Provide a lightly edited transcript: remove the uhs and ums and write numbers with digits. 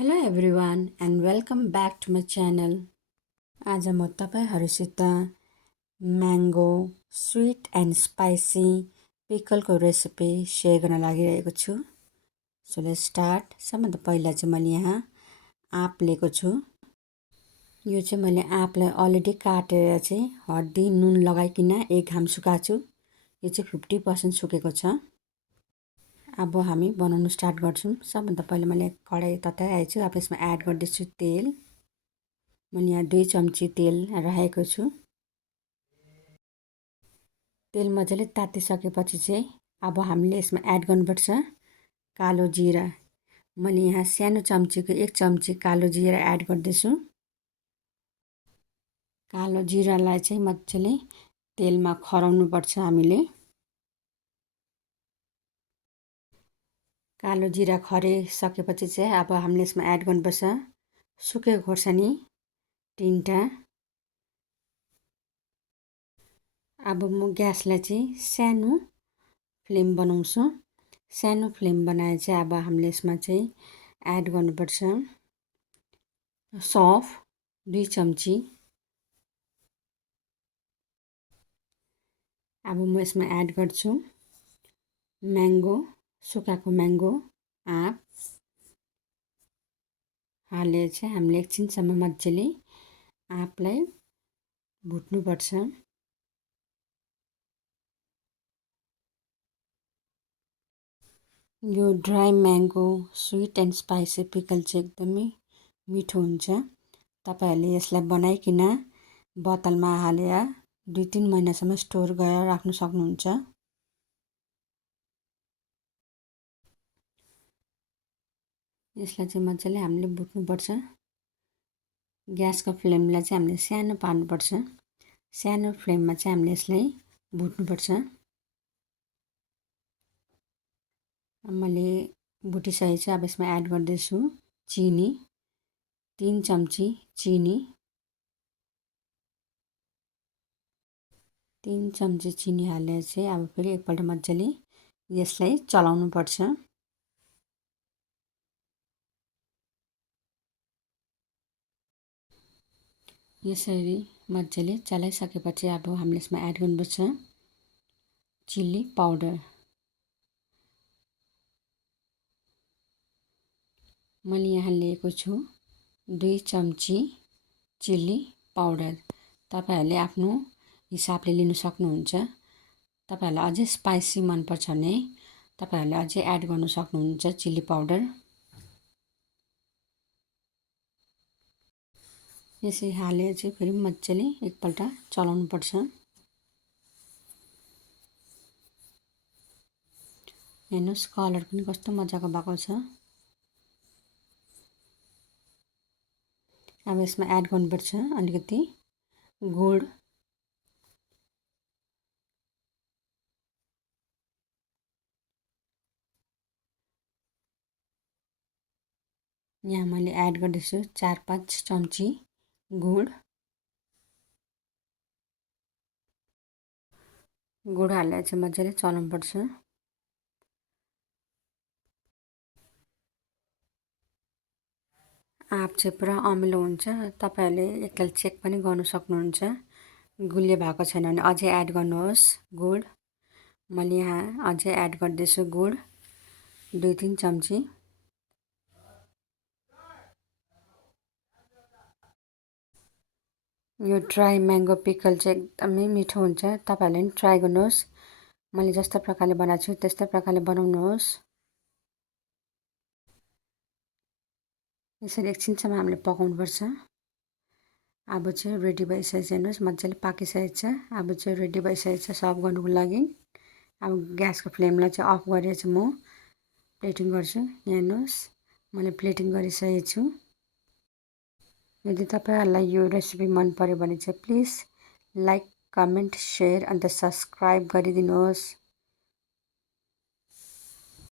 Hello everyone and welcome back to my channel. आज म तपाईँहरूसित म्याङ्गो स्विट एन्ड स्पाइसी पिकलको रेसिपी सेयर गर्न लागिरहेको छु। So let's start. सबभन्दा पहिला चाहिँ मैले यहाँ आँप लिएको छु। यो चाहिँ मैले आँपलाई अलरेडी काटेर चाहिँ हर्दी नुन लगाइकन एक घाम सुकाएको छु। यो चाहिँ 50% सुकेको छ। अब हामी बनाउनु स्टार्ट गर्छौँ। सबभन्दा पहिला मैले कडाई तताइरहेको छु। अब यसमा एड गर्दैछु तेल। मैले यहाँ 2 चम्ची तेल राखेको छु। तेल मजाले तातिसकेपछि चाहिँ अब हामीले यसमा एड गर्नुपर्छ कालो जिरा। मैले यहाँ सानो चम्चीको 1 चम्ची कालो जिरा एड गर्दैछु। कालो जिरालाई चाहिँ मजाले तेलमा खराउनुपर्छ हामीले। कालो जिरा खरिसकेपछि चाहिँ अब हामीले यसमा एड गर्नुपर्छ सुकेको खोर्सानी 3टा। अब म ग्यासलाई चाहिँ सानो फ्लेम बनाउँछु। सानो फ्लेम बनाएर चाहिँ अब हामीले यसमा चाहिँ एड गर्नुपर्छ सौफ 2 चम्ची। अब म यसमा एड गर्छु म्याङ्गो, सुकाएको म्याङ्गो आँप हालेर चाहिँ हामीले एकछिनसम्म मजाले आँपलाई भुट्नुपर्छ। यो dry mango sweet and spicy pickle चाहिँ एकदमै मिठो हुन्छ। तपाईहरूले यसलाई बनाइकन बोतलमा हालेर 2-3 महिनासम्म स्टोर गरेर राख्न सक्नुहुन्छ। यसलाई चाहिँ मजाले हामीले भुट्नुपर्छ। ग्यासको फ्लेमलाई चाहिँ हामीले सानो पार्नुपर्छ। सानो फ्लेममा चाहिँ हामीले यसलाई भुट्नुपर्छ। मैले भुटिसकेको छु। अब यसमा एड गर्दैछु चिनी 3 चम्ची चिनी। 3 चम्ची चिनी हालेर चाहिँ अब फेरि एकपल्ट मजाले यसलाई चलाउनुपर्छ। यसरी मजाले चलाइसकेपछि अब हामीले यसमा एड गर्नुपर्छ चिल्ली पाउडर। मैले यहाँ लिएको छु 2 चम्ची चिल्ली पाउडर। तपाईहरूले आफ्नो हिसाबले लिन सक्नुहुन्छ। तपाईहरूलाई अझै स्पाइसी मनपर्छ भने तपाईहरूले अझै एड गर्न सक्नुहुन्छ चिल्ली पाउडर। यसरी हालेर चाहिँ फेरि मजाले एकपल्ट चलाउनुपर्छ। हेर्नुहोस् कलर पनि कस्तो मजाको भएको छ। अब यसमा एड गर्नुपर्छ अलिकति गुड। यहाँ मैले एड गर्दैछु 4-5 चम्ची गुड। गुड हालेर चाहिँ मजाले चलाउनुपर्छ। आँप चाहिँ पुरा अमिलो हुन्छ। तपाईहरूले एकताल चेक पनि गर्न सक्नुहुन्छ। गुलियो भएको छैन भने अझै एड गर्नुहोस् गुड। मैले यहाँ अझै एड गर्दैछु गुड 2-3 चम्ची। यो ड्राई म्याङ्गो पिकल चाहिँ एकदमै मिठो हुन्छ। तपाईहरूले पनि ट्राई गर्नुहोस्। मैले जस्तो प्रकारले बनाएको छु त्यस्तै प्रकारले बनाउनुहोस्। यसरी एकछिनसम्म हामीले पकाउनुपर्छ। अब चाहिँ रेडी भइसकेको छ। हेर्नुहोस् मजाले पाकिसकेको छ। अब चाहिँ रेडी भइसकेको छ सर्भ गर्नुको लागि। अब ग्यासको फ्लेमलाई चाहिँ अफ गरेर चाहिँ म प्लेटिङ गर्छु। हेर्नुहोस् मैले प्लेटिङ गरिसकेको छु। यदि तपाईहरूलाई यो रेसिपी मन पर्यो भने चाहिँ प्लिज लाइक कमेन्ट सेयर अन्त सब्सक्राइब गरिदिनुहोस्।